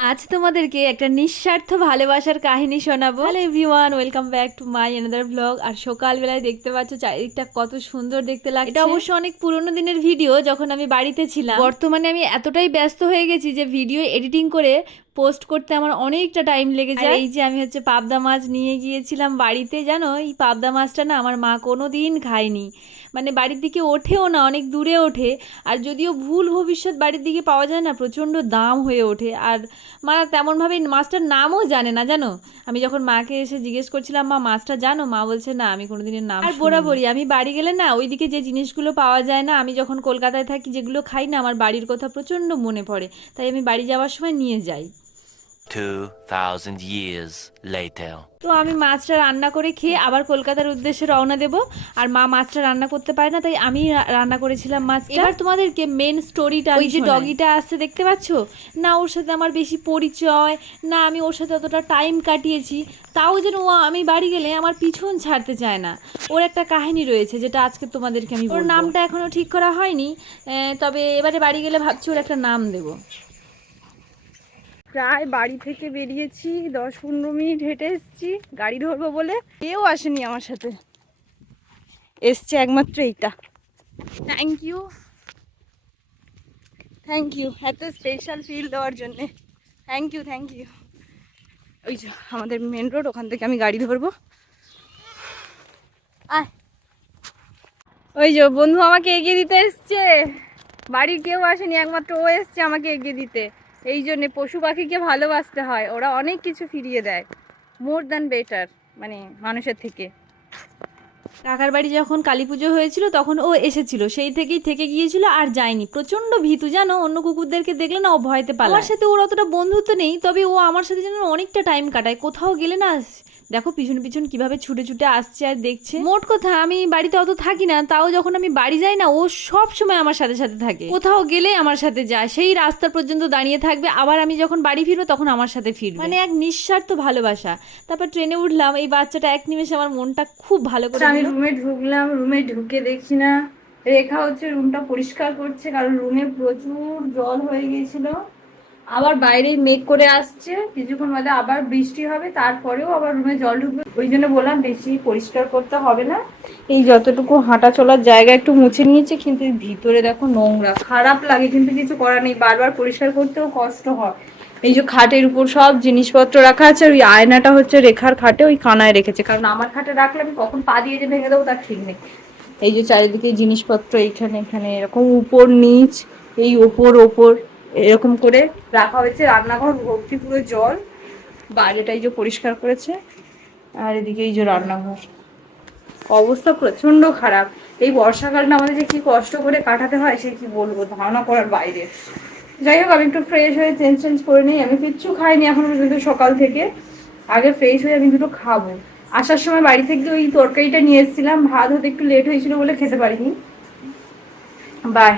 আজ তোমাদেরকে একটা নিঃস্বার্থ ভালোবাসার কাহিনী শোনাবো। Hello everyone welcome back to my another blog আর সকালবেলায় দেখতে পাচ্ছ চারিদিকটা কত সুন্দর দেখতে লাগছে। এটা অবশ্য অনেক পুরনো দিনের ভিডিও যখন আমি বাড়িতে ছিলাম। বর্তমানে আমি এতটাই ব্যস্ত হয়ে গেছি যে ভিডিও এডিটিং করে পোস্ট করতে আমার অনেকটা টাইম লেগে যায়। এই যে আমি হচ্ছে পাবদা মাছ নিয়ে গিয়েছিলাম বাড়িতে জানো? এই পাবদা মাছটা না আমার মা কোনো দিন খায়নি। মানে বাড়ির দিকে ওঠেও না অনেক দূরে ওঠে। আর যদিও ভুল ভবিষ্যৎ বাড়ির দিকে পাওয়া যায় না প্রচণ্ড দাম হয়ে ওঠে। আর মা তেমনভাবে মাছটার নামও জানে না জানো? আমি যখন মাকে এসে জিজ্ঞেস করছিলাম মা মাছটা জানো? মা বলছে না আমি কোনোদিনের নাম আর বরাবরই আমি বাড়ি গেলে না ওইদিকে যে জিনিসগুলো পাওয়া যায় না আমি যখন কলকাতায় থাকি যেগুলো খাই না আমার বাড়ির কথা প্রচণ্ড মনে পড়ে। তাই আমি বাড়ি যাওয়ার সময় নিয়ে যাই। 2,000 years later. তো আমি মাছটা রান্না করে খেয়ে আবার কলকাতার উদ্দেশ্যে রওনা দেব। আর মা মাছটা রান্না করতে পারে না তাই আমি রান্না করেছিলাম মাছ এবার তোমাদেরকে মেন স্টোরিটা ওই যে ডগিটা আসছে দেখতে পাচ্ছ? না ওর সাথে আমার বেশি পরিচয় না আমি ওর সাথে অতটা টাইম কাটিয়েছি। তাও যেন ও আমি বাড়ি গেলে আমার পিছন ছাড়তে চায় না। ওর একটা কাহিনী রয়েছে যেটা আজকে তোমাদেরকে আমি ওর নামটা এখনও ঠিক করা হয়নি। আহ, তবে এবারে বাড়ি গেলে ভাবছি ওর একটা নাম দেবো। প্রায় বাড়ি থেকে বেরিয়েছি, দশ পনেরো মিনিট হেঁটে এসেছি, গাড়ি ধরবো বলে। কেউ আসেনি আমার সাথে। এসছে একমাত্র এইটা। থ্যাংক ইউ থ্যাংক ইউ এত স্পেশাল ফিল দেওয়ার জন্যে। থ্যাংক ইউ থ্যাংক ইউ ওই যে আমাদের মেন রোড ওখান থেকে আমি গাড়ি ধরবো। আয়। ওই যে বন্ধু আমাকে এগিয়ে দিতে এসছে। বাড়ির কেউ আসেনি, একমাত্র ও এসছে আমাকে এগিয়ে দিতে। এই জন্যে পশু পাখিকে ভালোবাসতে হয়। ওরা অনেক কিছু ফিরিয়ে দেয়। মোর দ্যান বেটার মানে মানুষের থেকে। কাকার বাড়ি যখন কালী পুজো হয়েছিল তখন ও এসেছিল। সেই থেকেই থেকে গিয়েছিল আর যায়নি। প্রচণ্ড ভীতু জানো? অন্য কুকুরদেরকে দেখলে না ও ভয়তে পালায়। আমার সাথে ওর অতটা বন্ধুত্ব নেই তবে ও আমার সাথে যেন অনেকটা টাইম কাটায়। কোথাও গেলে না দেখো পিছন পিছন কীভাবে ছুটে ছুটে আসছে আর দেখছে। মোট কথা আমি বাড়িতে অত থাকি না তাও যখন আমি বাড়ি যাই না ও সব সময় আমার সাথে সাথে থাকে। কোথাও গেলে আমার সাথে যায় সেই রাস্তা পর্যন্ত দাঁড়িয়ে থাকবে আবার আমি যখন বাড়ি ফিরবো তখন আমার সাথে ফিরবে। মানে এক নিঃস্বার্থ ভালোবাসা। তারপর ট্রেনে উঠলাম এই বাচ্চাটা এক নিমেষে আমার মনটা খুব ভালো করে আমি রুমে ঢুকলাম রুমে ঢুকে দেখছি না রেখা হচ্ছে রুমটা পরিষ্কার করছে কারণ রুমে প্রচুর জল হয়ে গিয়েছিল। আবার বাইরেই মেঘ করে আসছে। কিছুক্ষণ বাদে আবার বৃষ্টি হবে, তারপরেও আবার রুমে জল ঢুকবে। ওই জন্য বললাম বেশি পরিষ্কার করতে হবে না। এই যতটুকু হাঁটা চলার জায়গা একটু মুছে নিয়েছে, কিন্তু ভিতরে দেখো নোংরা। খারাপ লাগে, কিন্তু কিছু করার নেই। বারবার পরিষ্কার করতেও কষ্ট হয়। এই যে খাটের উপর সব জিনিসপত্র রাখা আছে, ওই আয়নাটা হচ্ছে রেখার খাটে, ওই কানায় রেখেছে। কারণ আমার খাটে রাখলে আমি কখন পা দিয়ে যে ভেঙে দেবো, তার ঠিক নেই। এই যে চারিদিকে জিনিসপত্র, এইখানে, এখানে, এরকম উপর নিচ, এই ওপর ওপর। এরকম করে রাখা হয়েছে। রান্নাঘর ভর্তি পুরো জল। বাইরেটা এই যে পরিষ্কার করেছে, আর এদিকে এই যে রান্নাঘর। অবস্থা প্রচণ্ড খারাপ। এই বর্ষাকালটা আমাদের যে কি কষ্ট করে কাটাতে হয়, সে কি বলব? ধারণা করার বাইরে। যাই হোক, আমি একটু ফ্রেশ হয়ে চেঞ্জ চেঞ্জ করে নিই। আমি কিচ্ছু খাইনি এখন পর্যন্ত সকাল থেকে। আগে ফ্রেশ হয়ে আমি দুটো খাব। আসার সময় বাড়ি থেকে ওই তরকারিটা নিয়ে এসেছিলাম। ভাত হতে একটু লেট হয়েছিল বলে খেতে পারিনি। বাই